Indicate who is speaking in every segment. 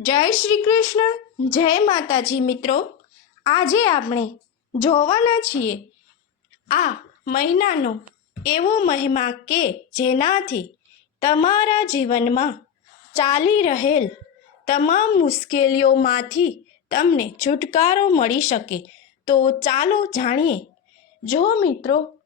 Speaker 1: જય શ્રી કૃષ્ણ. જય માતાજી મિત્રો. આજે આપણે જોવાના છીએ આ મહિનાનો એવો મહિમા કે જેનાથી તમારા જીવનમાં ચાલી રહેલ તમામ મુશ્કેલીઓમાંથી તમને છુટકારો મળી શકે. તો ચાલો જાણીએ. જો મિત્રો,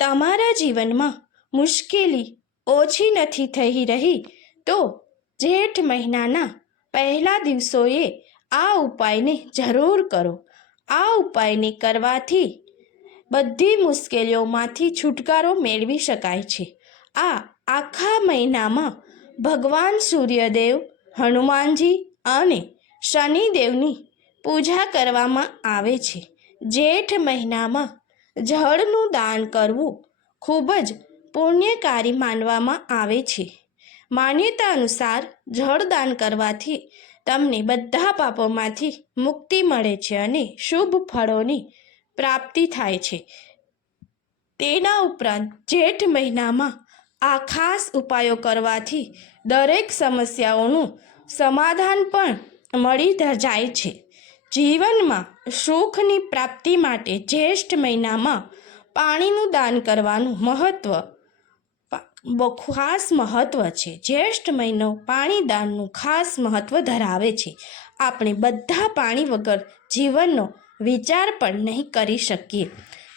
Speaker 1: તમારા જીવનમાં મુશ્કેલી ઓછી નથી થઈ રહી, તો જેઠ મહિનાના પહેલા દિવસોએ આ ઉપાયને જરૂર કરો. આ ઉપાયને કરવાથી બધી મુશ્કેલીઓમાંથી છુટકારો મેળવી શકાય છે. આ આખા મહિનામાં ભગવાન સૂર્યદેવ, હનુમાનજી અને શનિદેવની પૂજા કરવામાં આવે છે. જેઠ મહિનામાં જળનું દાન કરવું ખૂબ જ પુણ્યકારી માનવામાં આવે છે. માન્યતા અનુસાર જળદાન કરવાથી તમને બધા પાપોમાંથી મુક્તિ મળે છે અને શુભ ફળોની પ્રાપ્તિ થાય છે. તેના ઉપરાંત જેઠ મહિનામાં આ ખાસ ઉપાયો કરવાથી દરેક સમસ્યાઓનું સમાધાન પણ મળી જાય છે. જીવનમાં સુખની પ્રાપ્તિ માટે જ્યેષ્ઠ મહિનામાં પાણીનું દાન કરવાનું મહત્ત્વ બહુ ખાસ મહત્ત્વ છે. જ્યેષ્ઠ મહિનો પાણીદાનનું ખાસ મહત્ત્વ ધરાવે છે. આપણે બધા પાણી વગર જીવનનો વિચાર પણ નહીં કરી શકીએ.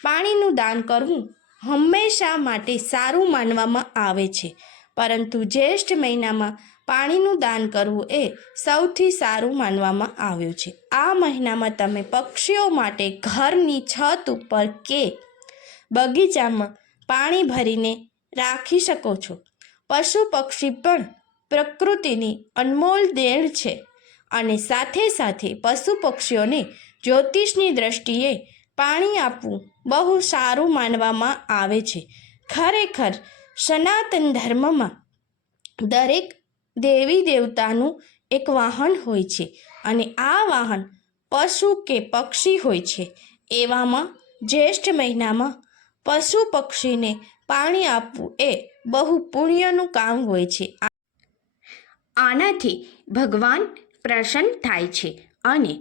Speaker 1: પાણીનું દાન કરવું હંમેશા માટે સારું માનવામાં આવે છે. પરંતુ જ્યેષ્ઠ મહિનામાં પાણીનું દાન કરવું એ સૌથી સારું માનવામાં આવ્યું છે. આ મહિનામાં તમે પક્ષીઓ માટે ઘરની છત ઉપર કે બગીચામાં પાણી ભરીને રાખી શકો છો. પશુ પક્ષી પણ પ્રકૃતિની અનમોલ દેણ છે અને સાથે સાથે પશુ પક્ષીઓને જ્યોતિષની દ્રષ્ટિએ પાણી આપવું બહુ સારું માનવામાં આવે છે. ખરેખર સનાતન ધર્મમાં દરેક દેવી દેવતાનું એક વાહન હોય છે અને આ વાહન પશુ કે પક્ષી હોય છે. એવામાં જ્યેષ્ઠ મહિનામાં પશુ પક્ષીને પાણી આપવું એ બહુ પુણ્યનું કામ હોય છે. આનાથી ભગવાન પ્રસન્ન થાય છે અને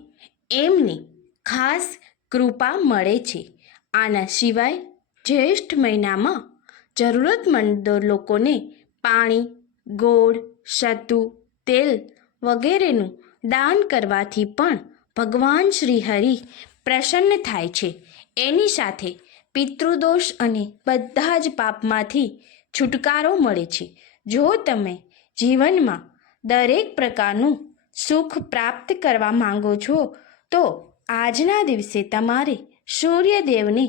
Speaker 1: એમની ખાસ કૃપા મળે છે. આના સિવાય જ્યેષ્ઠ મહિનામાં જરૂરતમંદ લોકોને પાણી, ગોળ સતુ તેલ વગેરેનું દાન કરવાથી પણ ભગવાન શ્રી હરિ પ્રસન્ન થાય છે. એની સાથે પિતૃદોષ અને બધા જ પાપમાંથી છુટકારો મળે છે. જો તમે જીવનમાં દરેક પ્રકારનું સુખ પ્રાપ્ત કરવા માંગો છો, તો આજના દિવસે તમારે સૂર્યદેવને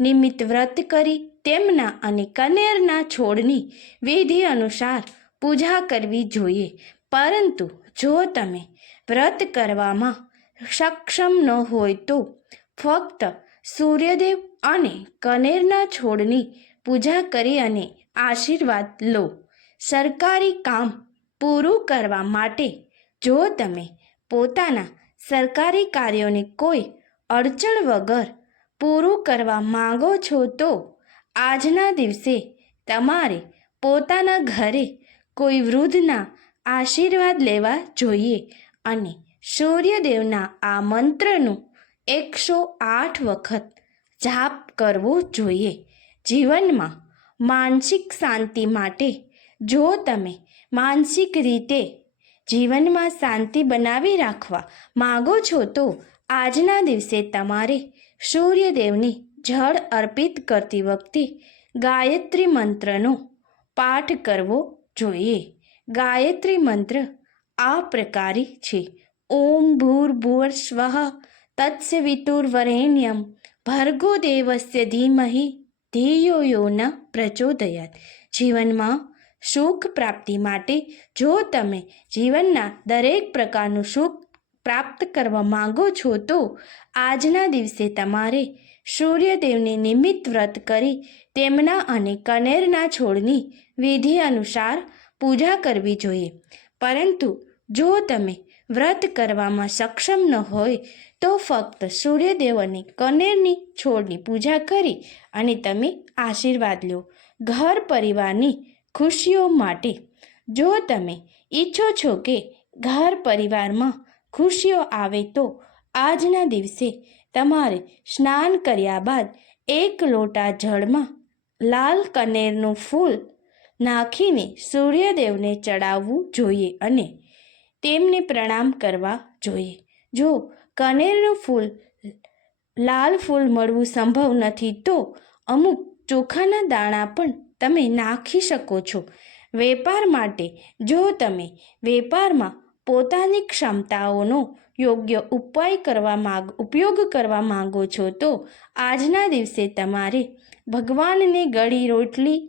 Speaker 1: નિમિત્ત વ્રત કરી તેમના અને કનેરના છોડની વિધિ અનુસાર પૂજા કરવી જોઈએ. પરંતુ જો તમે વ્રત કરવામાં સક્ષમ ન હોય તો ફક્ત સૂર્યદેવ અને કનેરના છોડની પૂજા કરી અને આશીર્વાદ લો. સરકારી કામ પૂરું કરવા માટે જો તમે પોતાના સરકારી કાર્યોને કોઈ અડચણ વગર પૂરું કરવા માંગો છો તો આજના દિવસે તમારે પોતાના ઘરે કોઈ વૃદ્ધના આશીર્વાદ લેવા જોઈએ અને સૂર્યદેવના આ મંત્રનું એકસો આઠ વખત જાપ કરવો જોઈએ. જીવનમાં માનસિક શાંતિ માટે જો તમે માનસિક રીતે જીવનમાં શાંતિ બનાવી રાખવા માગો છો તો આજના દિવસે તમારે સૂર્યદેવને જળ અર્પિત કરતી વખતે ગાયત્રી મંત્રનો પાઠ કરવો જોઈએ. ગાયત્રી મંત્ર આ પ્રકારે છે. ઓમ ભૂર્ભુવર સ્વ તત્સવિતુર્વરેણ્યમ ભર્ગો દેવસ્ય ધીમહિ, ધિયો યો ન પ્રચોદયાત. જીવનમાં સુખ પ્રાપ્તિ માટે જો તમે જીવનના દરેક પ્રકારનું સુખ પ્રાપ્ત કરવા માંગો છો તો આજના દિવસે તમારે સૂર્યદેવને નિમિત્ત વ્રત કરી તેમના અને કનેરના છોડની વિધિ અનુસાર પૂજા કરવી જોઈએ. પરંતુ જો તમે વ્રત કરવામાં સક્ષમ ન હોય તો ફક્ત સૂર્યદેવની કનેરની છોડની પૂજા કરી અને તમે આશીર્વાદ લો. ઘર પરિવારની ખુશીઓ માટે જો તમે ઈચ્છો છો કે ઘર પરિવારમાં ખુશીઓ આવે તો આજના દિવસે તમારે સ્નાન કર્યા બાદ એક લોટા જળમાં લાલ કનેરનું ફૂલ નાખીને સૂર્યદેવને ચડાવવું જોઈએ અને તેમને પ્રણામ કરવા જોઈએ. જો કનેરનું ફૂલ, લાલ ફૂલ મળવું સંભવ નથી, તો અમુક ચોખાના દાણા પણ તમે નાખી શકો છો. વેપાર માટે, જો તમે વેપારમાં પોતાની ક્ષમતાઓનો યોગ્ય ઉપાય કરવા માગ, ઉપયોગ કરવા માંગો છો, તો આજના દિવસે તમારે ભગવાનને ગળી રોટલી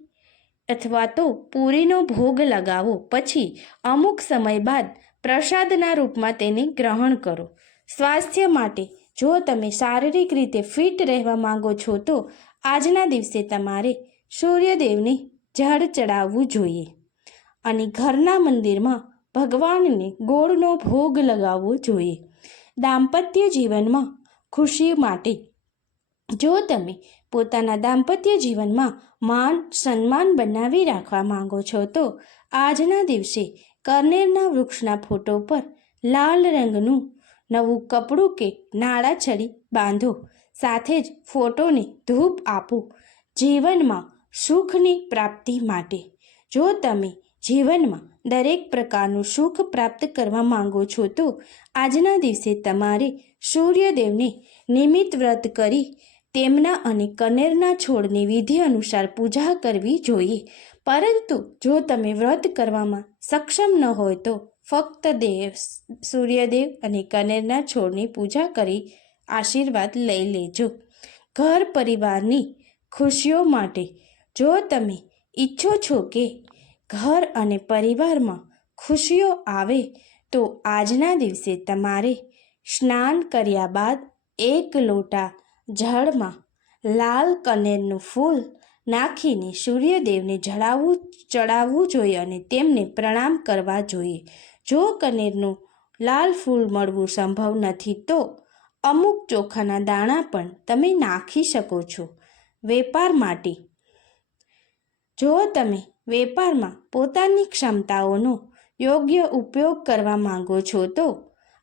Speaker 1: અથવા તો પૂરીનો ભોગ લગાવો પછી અમુક સમય બાદ પ્રસાદના રૂપમાં તેને ગ્રહણ કરો. સ્વાસ્થ્ય માટે જો તમે શારીરિક રીતે ફિટ રહેવા માંગો છો તો આજના દિવસે તમારે સૂર્યદેવને જળ ચડાવવું જોઈએ અને ઘરના મંદિરમાં ભગવાનને ગોળનો ભોગ લગાવવો જોઈએ. દાંપત્ય જીવનમાં ખુશી માટે જો તમે પોતાના દાંપત્ય જીવનમાં માન સન્માન બનાવી રાખવા માંગો છો તો આજના દિવસે કરનેરના વૃક્ષના ફોટો પર લાલ રંગનું નવું કપડું કે નાળા છડી બાંધો. સાથે જ ફોટોને ધૂપ આપો જીવનમાં સુખની પ્રાપ્તિ માટે. જો તમે જીવનમાં દરેક પ્રકારનું સુખ પ્રાપ્ત કરવા માંગો છો તો આજના દિવસે તમારે સૂર્યદેવને નિમિત્ત વ્રત કરી તેમના અને કનેરના છોડની વિધિ અનુસાર પૂજા કરવી જોઈએ. પરંતુ જો તમે વ્રત કરવામાં સક્ષમ ન હોય તો ફક્ત દેવ, સૂર્યદેવ અને કનેરના છોડની પૂજા કરી આશીર્વાદ લઈ લેજો. ઘર પરિવારની ખુશીઓ માટે જો તમે ઈચ્છો છો કે ઘર અને પરિવારમાં ખુશીઓ આવે, તો આજના દિવસે તમારે સ્નાન કર્યા બાદ એક લોટા જળમાં લાલ કનેરનું ફૂલ નાખીને સૂર્યદેવને જળાવવું ચડાવવું જોઈએ અને તેમને પ્રણામ કરવા જોઈએ. જો કનેરનું લાલ ફૂલ મળવું સંભવ નથી, તો અમુક ચોખાના દાણા પણ તમે નાખી શકો છો વેપાર માટે. જો તમે વેપારમાં પોતાની ક્ષમતાઓનો યોગ્ય ઉપયોગ કરવા માંગો છો, તો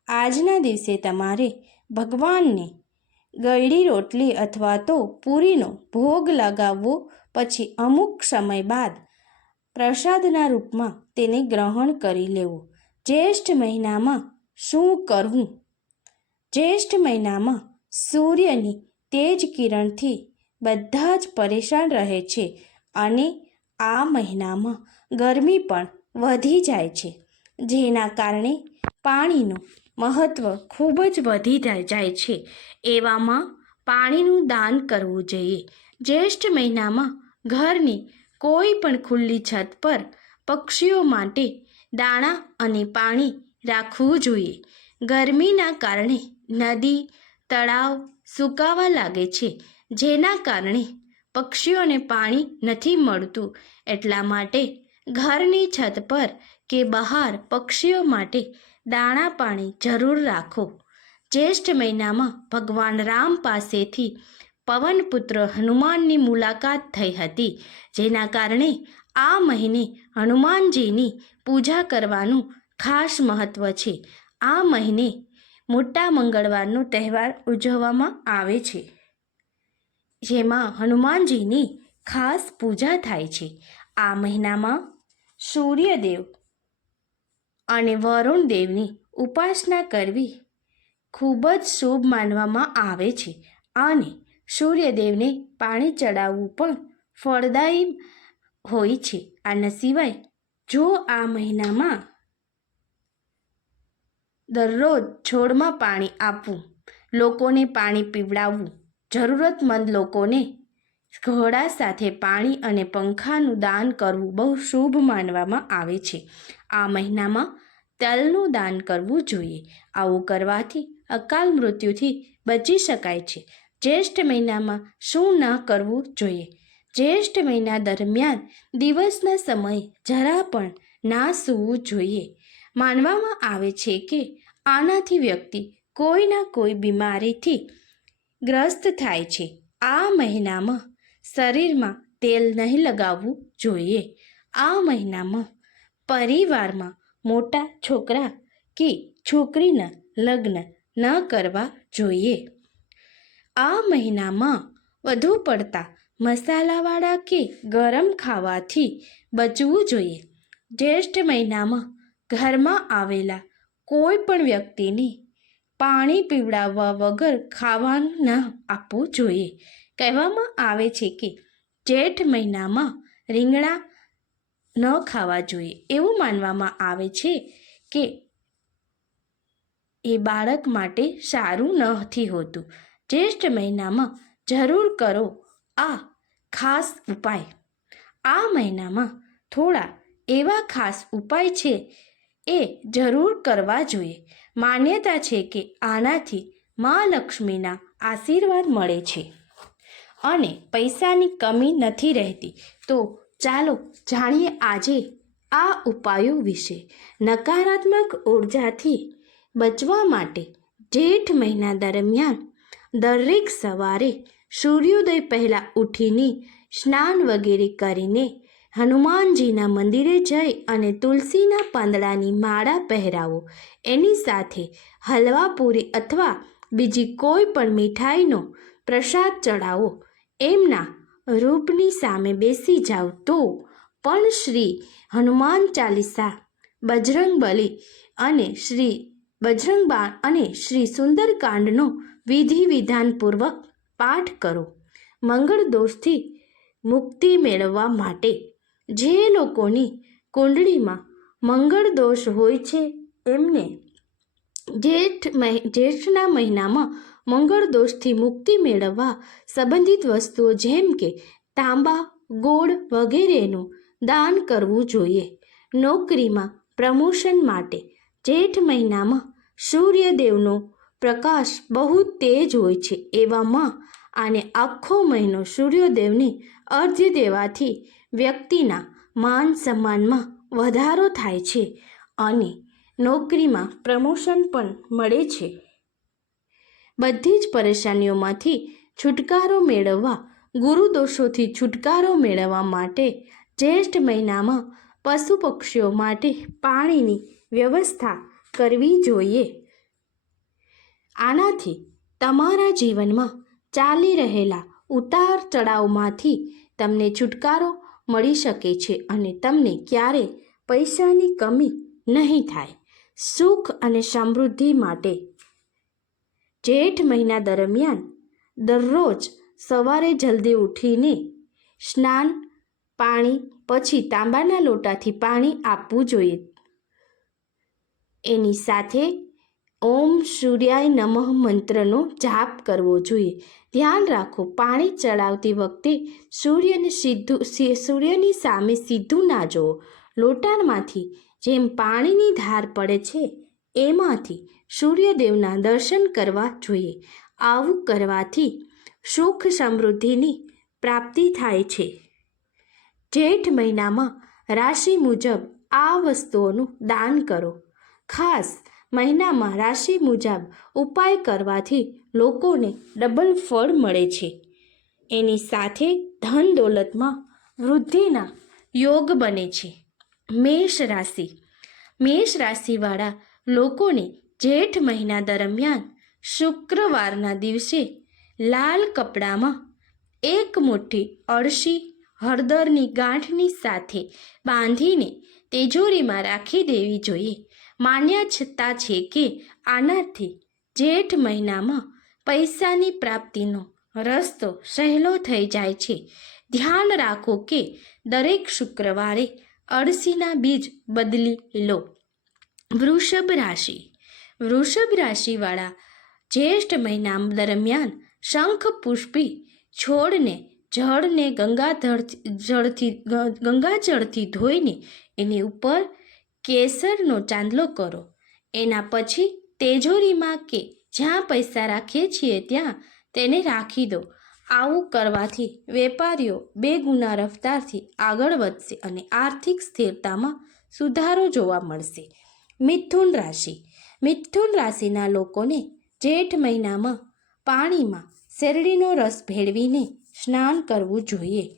Speaker 1: આજના દિવસે તમારે ભગવાનને ગળી રોટલી અથવા તો પૂરીનો ભોગ લગાવવો પછી અમુક સમય બાદ પ્રસાદના રૂપમાં તેને ગ્રહણ કરી લેવું. જ્યેષ્ઠ મહિનામાં શું કરવું? જ્યેષ્ઠ મહિનામાં સૂર્યની તેજ કિરણથી બધા જ પરેશાન રહે છે અને આ મહિનામાં ગરમી પણ વધી જાય છે, જેના કારણે પાણીનું મહત્ત્વ ખૂબ જ વધી જાય છે. એવામાં પાણીનું દાન કરવું જોઈએ. જ્યેષ્ઠ મહિનામાં ઘરની કોઈ પણ ખુલ્લી છત પર પક્ષીઓ માટે દાણા અને પાણી રાખવું જોઈએ. ગરમીના કારણે નદી, તળાવ સુકાવા લાગે છે, જેના કારણે પક્ષીઓને પાણી નથી મળતું. એટલા માટે ઘરની છત પર કે બહાર પક્ષીઓ માટે દાણા પાણી જરૂર રાખો. જ્યેષ્ઠ મહિનામાં ભગવાન રામ પાસેથી પવનપુત્ર હનુમાનની મુલાકાત થઈ હતી, જેના કારણે આ મહિને હનુમાનજીની પૂજા કરવાનું ખાસ મહત્ત્વ છે. આ મહિને મોટા મંગળવારનો તહેવાર ઉજવવામાં આવે છે, જેમાં હનુમાનજીની ખાસ પૂજા થાય છે. આ મહિનામાં સૂર્યદેવ અને વરુણ દેવની ઉપાસના કરવી ખૂબ જ શુભ માનવામાં આવે છે. અને સૂર્યદેવને પાણી ચડાવવું પણ ફળદાયી હોય છે. આના સિવાય જો આ મહિનામાં દરરોજ છોડમાં પાણી આપવું, લોકોને પાણી પીવડાવવું, જરૂરતમંદ લોકોને ઘોડા સાથે પાણી અને પંખાનું દાન કરવું બહુ શુભ માનવામાં આવે છે. આ મહિનામાં તલનું દાન કરવું જોઈએ. આવું કરવાથી અકાલ મૃત્યુથી બચી શકાય છે. જ્યેષ્ઠ મહિનામાં શું ન કરવું જોઈએ? જ્યેષ્ઠ મહિના દરમિયાન દિવસના સમયે જરા પણ ના સૂવું જોઈએ. માનવામાં આવે છે કે આનાથી વ્યક્તિ કોઈના કોઈ બીમારીથી ગ્રસ્ત થાય છે. આ મહિનામાં શરીરમાં તેલ નહીં લગાવવું જોઈએ. આ મહિનામાં પરિવારમાં મોટા છોકરા કે છોકરીના લગ્ન ન કરવા જોઈએ. આ મહિનામાં વધુ પડતા મસાલાવાળા કે ગરમ ખાવાથી બચવું જોઈએ. જ્યેષ્ઠ મહિનામાં ઘરમાં આવેલા કોઈ પણ વ્યક્તિને પાણી પીવડાવવા વગર ખાવાનું ન આપવું જોઈએ. કહેવામાં આવે છે કે જેઠ મહિનામાં રીંગણા ન ખાવા જોઈએ. એવું માનવામાં આવે છે કે એ બાળક માટે સારું નથી હોતું. જ્યેષ્ઠ મહિનામાં જરૂર કરો આ ખાસ ઉપાય. આ મહિનામાં થોડા એવા ખાસ ઉપાય છે એ જરૂર કરવા જોઈએ. માન્યતા છે કે આનાથી મા લક્ષ્મીના આશીર્વાદ મળે છે. અને પૈસાની કમી નથી રહેતી. તો ચાલો જાણીએ આજે આ ઉપાયો વિશે. નકારાત્મક ઉર્જાથી બચવા માટે જેઠ મહિના દરમિયાન દરેક સવારે સૂર્યોદય પહેલાં ઉઠીને સ્નાન વગેરે કરીને હનુમાનજીના મંદિરે જઈ અને તુલસીના પાંદડાની માળા પહેરાવો. એની સાથે હલવા પૂરી અથવા બીજી કોઈ પણ મીઠાઈનો પ્રસાદ ચડાવો એમના રૂપની સામે બેસી જાઓ તો પણ શ્રી હનુમાન ચાલીસા, બજરંગ બલી અને શ્રી બજરંગ અને શ્રી સુંદરકાંડનો વિધિ વિધાનપૂર્વક પાઠ કરો. મંગળ દોષથી મુક્તિ મેળવવા માટે જે લોકોની કુંડળીમાં મંગળ દોષ હોય છે, એમને જેઠ મહિ, જેઠના મહિનામાં મંગળ દોષથી મુક્તિ મેળવવા સંબંધિત વસ્તુઓ જેમ કે તાંબા, ગોળ વગેરેનું દાન કરવું જોઈએ. નોકરીમાં પ્રમોશન માટે જેઠ મહિનામાં સૂર્યદેવનો પ્રકાશ બહુ તેજ હોય છે એવામાં આને આખો મહિનો સૂર્યદેવને અર્ધ્ય દેવાથી વ્યક્તિના માન સન્માનમાં વધારો થાય છે અને નોકરીમાં પ્રમોશન પણ મળે છે. બધી જ પરેશાનીઓમાંથી છુટકારો મેળવવા ગુરુ દોષોથી છુટકારો મેળવવા માટે જ્યેષ્ઠ મહિનામાં પશુ પક્ષીઓ માટે પાણીની વ્યવસ્થા કરવી જોઈએ. આનાથી તમારા જીવનમાં ચાલી રહેલા ઉતાર ચઢાવમાંથી તમને છુટકારો મળી શકે છે અને તમને ક્યારે પૈસાની કમી નહીં થાય. સુખ અને સમૃદ્ધિ માટે જેઠ મહિના દરમિયાન દરરોજ સવારે જલ્દી ઉઠીને સ્નાન, પાણી, પછી તાંબાના લોટાથી પાણી આપવું જોઈએ. એની સાથે ઓમ સૂર્યાય નમઃ મંત્રનો જાપ કરવો જોઈએ. ધ્યાન રાખો, પાણી ચડાવતી વખતે સૂર્યને સીધું સૂર્યની સામે સીધું ના જુઓ. લોટામાંથી જેમ પાણીની ધાર પડે છે એમાંથી સૂર્યદેવના દર્શન કરવા જોઈએ. આવું કરવાથી સુખ સમૃદ્ધિની પ્રાપ્તિ થાય છે. જેઠ મહિનામાં રાશિ મુજબ આ વસ્તુઓનું દાન કરો. ખાસ મહિનામાં રાશિ મુજબ ઉપાય કરવાથી લોકોને ડબલ ફળ મળે છે. એની સાથે ધન દોલતમાં વૃદ્ધિના યોગ બને છે. મેષ રાશિ. મેષ રાશિવાળા લોકોને જેઠ મહિના દરમિયાન શુક્રવારના દિવસે લાલ કપડામાં એક મુઠ્ઠી અળસી હળદરની ગાંઠની સાથે બાંધીને તેજોરીમાં રાખી દેવી જોઈએ. માન્યતા છે કે આનાથી જેઠ મહિનામાં પૈસાની પ્રાપ્તિનો રસ્તો સહેલો થઈ જાય છે. ધ્યાન રાખો કે દરેક શુક્રવારે અળસીના બીજ બદલી લો. વૃષભ રાશિ. વૃષભ રાશિવાળા જ્યેષ્ઠ મહિના દરમિયાન શંખ પુષ્પી છોડને જળને ગંગાધળ જળથી ગંગાજળથી ધોઈને એની ઉપર કેસરનો ચાંદલો કરો. એના પછી તેજોરીમાં કે જ્યાં પૈસા રાખીએ છીએ ત્યાં તેને રાખી દો. આવું કરવાથી વેપારીઓ બે ગુના રફતારથી આગળ વધશે અને આર્થિક સ્થિરતામાં સુધારો જોવા મળશે. મિથુન રાશિ. મિથુન રાશિના લોકોને જેઠ મહિનામાં પાણીમાં શેરડીનો રસ ભેળવીને સ્નાન કરવું જોઈએ.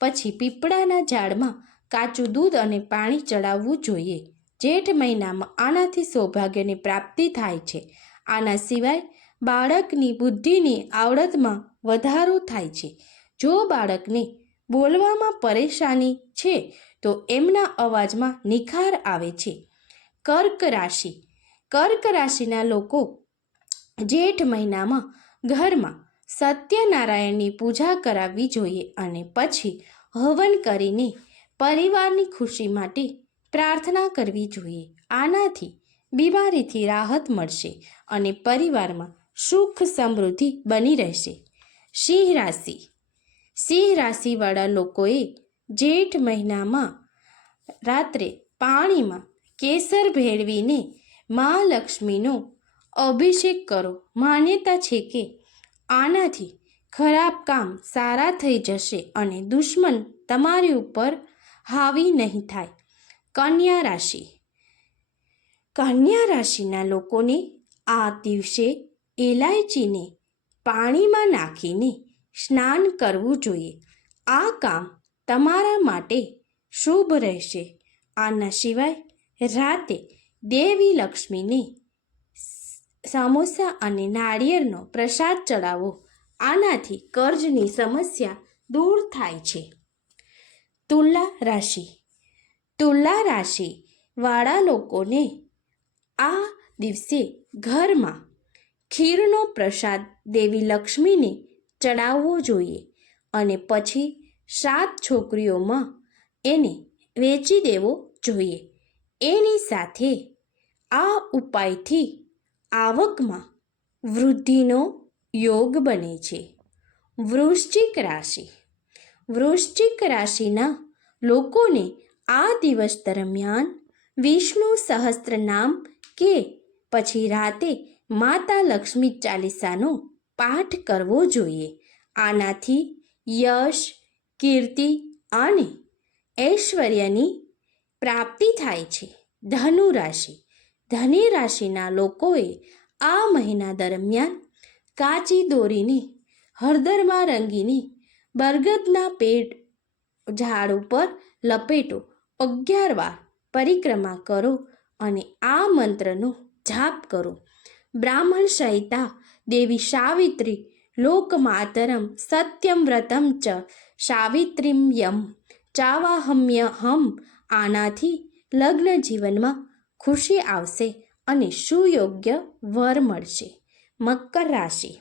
Speaker 1: પછી પીપળાના ઝાડમાં કાચું દૂધ અને પાણી ચડાવવું જોઈએ. જેઠ મહિનામાં આનાથી સૌભાગ્યની પ્રાપ્તિ થાય છે. આના સિવાય બાળકની બુદ્ધિની આવડતમાં વધારો થાય છે. જો બાળકને બોલવામાં પરેશાની છે, તો એમના અવાજમાં નિખાર આવે છે. કર્ક રાશિ. કર્ક રાશિના લોકો જેઠ મહિનામાં ઘરમાં સત્યનારાયણની પૂજા કરાવવી જોઈએ અને પછી હવન કરીને પરિવારની ખુશી માટે પ્રાર્થના કરવી જોઈએ. આનાથી બીમારીથી રાહત મળશે અને પરિવારમાં સુખ સમૃદ્ધિ બની રહેશે. સિંહ રાશિ. સિંહ રાશિવાળા લોકોએ જેઠ મહિનામાં રાત્રે પાણીમાં કેસર ભેળવીને મા લક્ષ્મીનો અભિષેક કરો. માન્યતા છે કે આનાથી ખરાબ કામ સારા થઈ જશે અને દુશ્મન તમારી ઉપર હાવી નહીં થાય. કન્યા રાશિ. કન્યા રાશિના લોકોને આ દિવસે ઇલાયચીને પાણીમાં નાખીને સ્નાન કરવું જોઈએ. આ કામ તમારા માટે શુભ રહેશે. આના સિવાય રાતે દેવી લક્ષ્મીને સમોસા અને નાળિયેરનો પ્રસાદ ચડાવો. આનાથી કર્જની સમસ્યા દૂર થાય છે. તુલા રાશિ. તુલા રાશિ વાળા લોકોને આ દિવસે ઘરમાં ખીરનો પ્રસાદ દેવી લક્ષ્મીને ચડાવવો જોઈએ અને પછી સાત છોકરીઓમાં એને વેચી દેવો જોઈએ. એની સાથે આ ઉપાયથી આવકમાં વૃદ્ધિનો યોગ બને છે. વૃશ્ચિક રાશિ. વૃશ્ચિક રાશિના લોકોને આ દિવસ દરમિયાન વિષ્ણુ સહસ્ત્ર નામ કે પછી રાતે માતા લક્ષ્મી ચાલીસાનો પાઠ કરવો જોઈએ. આનાથી યશ, કીર્તિ અને ઐશ્વર્યની પ્રાપ્તિ થાય છે. ધનુ રાશિ. ધની રાશિના લોકોએ આ મહિના દરમિયાન કાચી દોરીને, હળદરમાં રંગીને, બરગદના પેટ ઝાડ ઉપર લપેટો, અગિયાર વાર પરિક્રમા કરો અને આ મંત્રનો જાપ કરો. બ્રાહ્મણ સહિતા દેવી સાવિત્રી, લોકમાતરમ, સત્યમ વ્રતમ ચ, સાવિત્રીમ યમ ચાવાહમ્ય હમ આનાથી લગ્ન જીવનમાં ખુશી આવશે અને સુયોગ્ય વર મળશે. મકર રાશિ.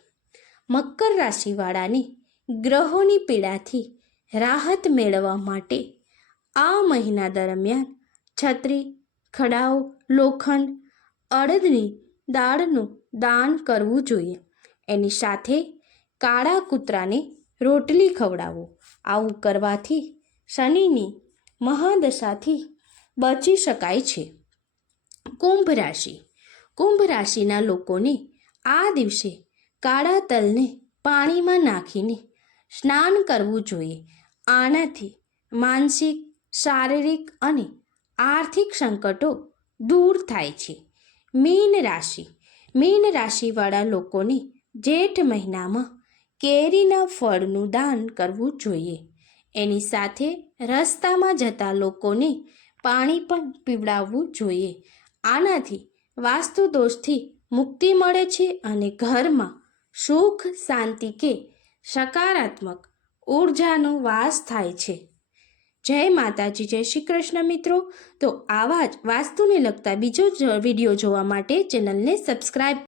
Speaker 1: મકર રાશિવાળાને ગ્રહોની પીડાથી રાહત મેળવવા માટે આ મહિના દરમિયાન છત્રી ખડાઓ લોખંડ, અડદની દાળનું દાન કરવું જોઈએ. એની સાથે કાળા કૂતરાને રોટલી ખવડાવો આવું કરવાથી શનિની મહાદશાથી બચી શકાય છે. કુંભ રાશિ. કુંભ રાશિના લોકોને આ દિવસે કાળા તલને પાણીમાં નાખીને સ્નાન કરવું જોઈએ. આનાથી માનસિક, શારીરિક અને આર્થિક સંકટો દૂર થાય છે. મીન રાશિ. મીન રાશિવાળા લોકોને જેઠ મહિનામાં કેરીના ફળનું દાન કરવું જોઈએ. એની સાથે રસ્તામાં જતા લોકોને પાણી પણ પીવડાવવું જોઈએ. આનાથી વાસ્તુ દોષથી મુક્તિ મળે છે અને ઘરમાં સુખ, શાંતિ કે સકારાત્મક ઉર્જાનો વાસ થાય છે. જય માતાજી, જય શ્રી કૃષ્ણ મિત્રો. તો આવા જ વાસ્તુને લગતા બીજો વીડિયો જોવા માટે ચેનલને સબસ્ક્રાઈબ